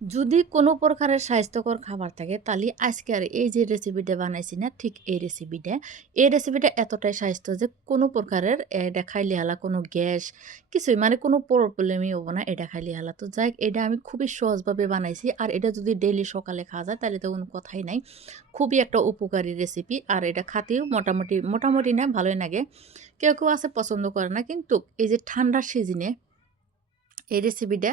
যদি কোনো প্রকারের স্বাস্থ্যকর খাবার থাকে তাহলে আজকে আর এই যে রেসিপিটা বানাইছি না ঠিক এই রেসিপিটা এতটাই স্বাস্থ্য যে কোনো প্রকারের এটা খাইলে হালা কোনো গ্যাস কিছুই মানে কোনো প্রবলেমই হবো না এটা খাইলে হালা। তো যাই হোক, এটা আমি খুবই সহজভাবে বানাইছি আর এটা যদি ডেইলি সকালে খাওয়া যায় তাহলে তো কোনো কথাই নাই। খুবই একটা উপকারী রেসিপি আর এটা খাতেও মোটামুটি মোটামুটি না ভালোই লাগে। কেউ কেউ আছে পছন্দ করে না, কিন্তু এই যে ঠান্ডার সিজনে এই রেসিপিটা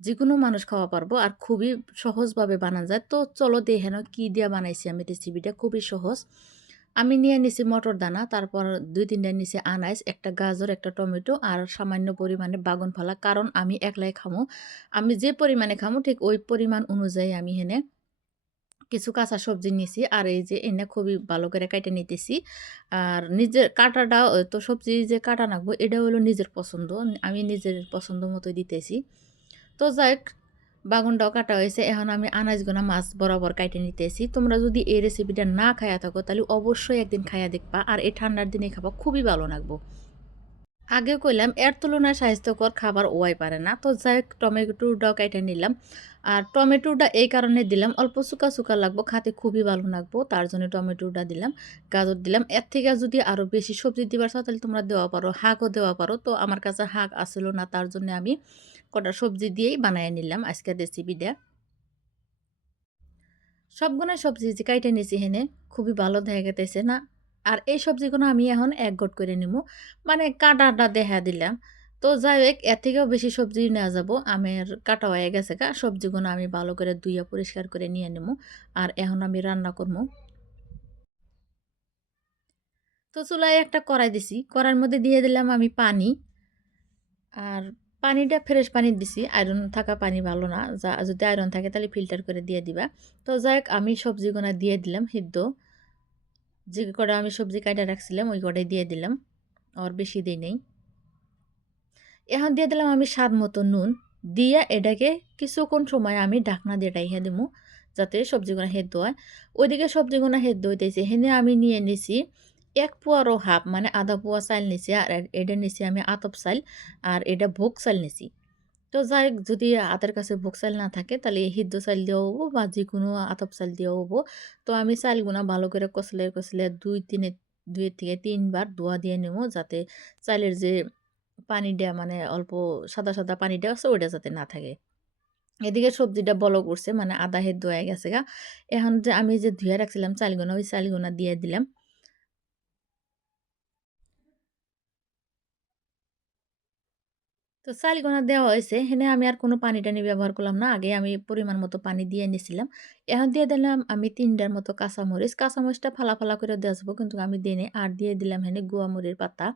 যেকোনো মানুষ খাওয়া পারবো আর খুবই সহজভাবে বানানো যায়। তো চলো দেখে নাও কী দিয়ে বানাইছি আমি রেসিপিটা, খুবই সহজ। আমি নিয়ে নিছি মটর দানা, তারপর ২-৩টা নিছি আনাইস, একটা গাজর, একটা টমেটো আর সামান্য পরিমাণে বাগুন ফলা। কারণ আমি একলাই খামু। আমি যে পরিমাণে খামু ঠিক ওই পরিমাণ অনুযায়ী আমি হেনে কিছু কাঁচা সবজি নিছি। আর এই যে এনে খুবই ভালো করে কাইটে নিতেছি। আর নিজের কাটাটা তো সবজি যে কাটা নাগবো এটা হলো নিজের পছন্দ। আমি নিজের পছন্দ মতোই দিতেছি। তো যাই হোক, বাগুনটাও কাটা হয়েছে। এখন আমি আনাজগুনা মাছ বরাবর কাইটে নিতেছি। তোমরা যদি এই রেসিপিটা না খাইয়া থাকো তাহলে অবশ্যই একদিন খাইয়া দেখবা। আর এই ঠান্ডার দিনে খাবা, খুবই ভালো লাগবো। আগে কইলাম এর তুলনায় স্বাস্থ্যকর খাবার ওয়াই পারে না। তো যাই হোক, টমেটোটাও কাইটে নিলাম। আর টমেটোটা এই কারণে দিলাম অল্প চুকা, চুকা লাগবো, খাতে খুবই ভালো লাগবো। তার জন্য টমেটোটা দিলাম, গাজর দিলাম। এর থেকে যদি আরও বেশি সবজি দিবার চাও তাহলে তোমরা দেওয়া পারো, শাকও দেওয়া পারো। তো আমার কাছে শাক আছিল না, তার জন্য আমি কটা সবজি দিয়েই বানায় নিলাম আজকের রেসিপিটা। সবগুনা সবজি যে কাইটে নিছি হেনে খুবই ভালো দেখা গেতেছে না। আর এই সবজিগুলো আমি এখন এক গট করে নিমু। মানে কাটাটা দেখা দিলাম। তো যাই হোক, এর থেকেও বেশি সবজি নেওয়া যাব। আমের কাটা হয়ে গেছে গা। সবজিগুলো আমি ভালো করে ধুইয়া পরিষ্কার করে নিয়ে নিমু। আর এখন আমি রান্না করমু। তো চুলায় একটা কড়াই দিছি। কড়াইয়ের মধ্যে দিয়ে দিলাম আমি পানি। আর পানিটা ফ্রেশ পানি দিছি। আয়রন থাকা পানি ভালো না। যদি আয়রন থাকে তাহলে ফিল্টার করে দিয়ে দিবা। তো যাই হোক, আমি সবজিগুলো দিয়ে দিলাম সিদ্ধ। যে কটা আমি সবজি কাইটা রাখছিলাম ওই কটাই দিয়ে দিলাম। আর বেশি দেই নাই। এখন দিয়ে দিলাম আমি স্বাদ মতো নুন। দিয়া এটাকে কিছুক্ষণ সময় আমি ঢাকনা দিয়ে রাইখা দিমু, যাতে সবজিগুলো সেদ্ধ হয়। ওইদিকে সবজিগুলো সেদ্ধ হইতেছে। হেনে আমি নিয়ে নিছি ১ পোয়ারও হাফ, মানে আধা পোয়া চাইল নিছি। আর এটা নিছি আমি আতপ চাইল। আর এটা ভোগ চাইল নিছি। তো যাই হোক, যদি হাতের কাছে ভোগ চাল না থাকে তাহলে সিদ্ধ চাল দিয়েও হবো বা যেকোনো আতপ চাল দিয়েও হবো। তো আমি চালগুনা ভালো করে কচলে কচলে ২ থেকে ৩ বার ধোয়া দিয়ে নিবো, যাতে চালের যে পানিটা মানে অল্প সাদা, সাদা পানিটা আছে ওইটা যাতে না থাকে। এদিকে সবজিটা বলক উঠছে, মানে আধা সেদ্ধ হয়ে গেছে গা। এখন যে আমি যে ধুইয়া রাখছিলাম চালগুনা, ওই চালগুনা দিয়ে দিলাম। তো চালগুনা দেওয়া হয়েছে। হেনে আমি আর কোনো পানি-টানি ব্যবহার করলাম না। আগে আমি পরিমাণ মতো পানি দিয়ে নিছিলাম। এখন দিয়ে দিলাম আমি ৩ টার মতো কাঁচামরিচ। কাঁচামরিচটা ফালা, ফালা করে দেওয়া যাবে, কিন্তু আমি দেই নাই। আর দিয়ে দিলাম হেনে গুয়া মরিচ পাতা।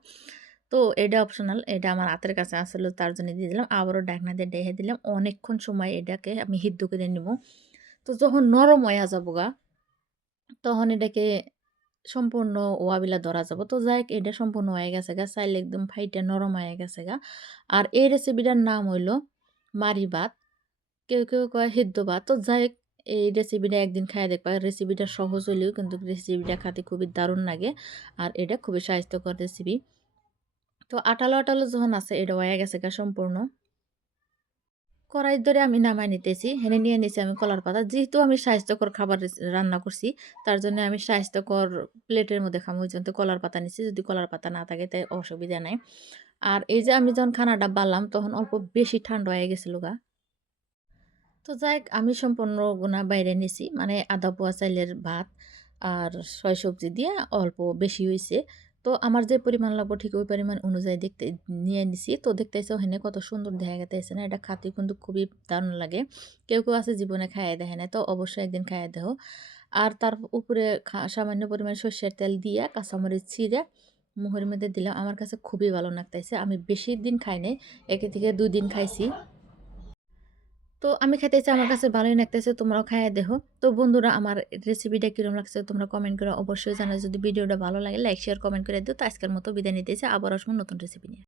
তো এটা অপশনাল। এটা আমার হাতের কাছে আছিল, তার জন্য দিয়ে দিলাম। আবারও ঢাকনা দিয়ে ঢেকে দিলাম। অনেকক্ষণ সময় এটাকে আমি সিদ্ধ করে নিবো। তো যখন নরম হইয়া যাবোগা, তখন এটাকে সম্পূর্ণ ওয়াবিলা ধরা যাব। তো যাই হোক, এটা সম্পূর্ণ হয়ে গেছে গা। চাইল একদম ফাইটা নরম হয়ে গেছে গা। আর এই রেসিপিটার নাম হইল মারি ভাত। কেউ, কেউ কয় সিদ্ধ ভাত। তো যাই হোক, এই রেসিপিটা একদিন খাইয়া দেখবা। রেসিপিটা সহজ হইলেও কিন্তু রেসিপিটা খেতে খুবই দারুণ লাগে। আর এটা খুবই স্বাস্থ্যকর রেসিপি। তো আঠালো, আঠালো যখন আছে এটা হয়ে গেছে গা সম্পূর্ণ। কড়াই ধরে আমি নামায় নিতেছি। হেনে নিয়ে নিছি আমি কলার পাতা। যেহেতু আমি স্বাস্থ্যকর খাবার রান্না করছি, তার জন্য আমি স্বাস্থ্যকর প্লেটের মধ্যে খামু, ওইজন্য কলার পাতা নিছি। যদি কলার পাতা না থাকে তাই অসুবিধা নাই। আর এই যে আমি যখন খানাটা বাড়লাম তখন অল্প বেশি ঠান্ডা হয়ে গেছিল গা। তো যাই হোক, আমি সম্পূর্ণ গুনা বাইরে নিছি। মানে আধা পোয়া চাইলের ভাত আর ৬ সবজি দিয়ে অল্প বেশি হইছে। তো আমার যে পরিমাণ লাগবো ঠিক ওই পরিমাণ অনুযায়ী দেখতে নিয়ে নিছি। তো দেখতেছো হেনে কত সুন্দর দেখা গেতেছে না? এটা খাতে কিন্তু খুবই দারুণ লাগে। কেউ, কেউ আছে জীবনে খাইয়া দেখে নাই। তো অবশ্যই একদিন খাইয়া দেখো। আর তার উপরে সামান্য পরিমাণ সরষের তেল দিয়া কাঁচামরিচ ছিঁড়ে মুখের মধ্যে দিলাম। আমার কাছে খুবই ভালো লাগতেছে। আমি বেশি দিন খাই নাই। ১ থেকে ২ দিন খাইছি। তো আমি খাইতেছি, আমার কাছে ভালোই লাগতেছে। তোমরাও খাইয়া দেখো। তো বন্ধুরা, আমার রেসিপিটা কিরকম লাগছে তোমরা কমেন্ট করে অবশ্যই জানাও। যদি ভিডিওটা ভালো লাগে লাইক, শেয়ার, কমেন্ট করে দিও। তো আজকের মতো বিদায় নিতেছি। আবার আসবো নতুন রেসিপি নিয়ে।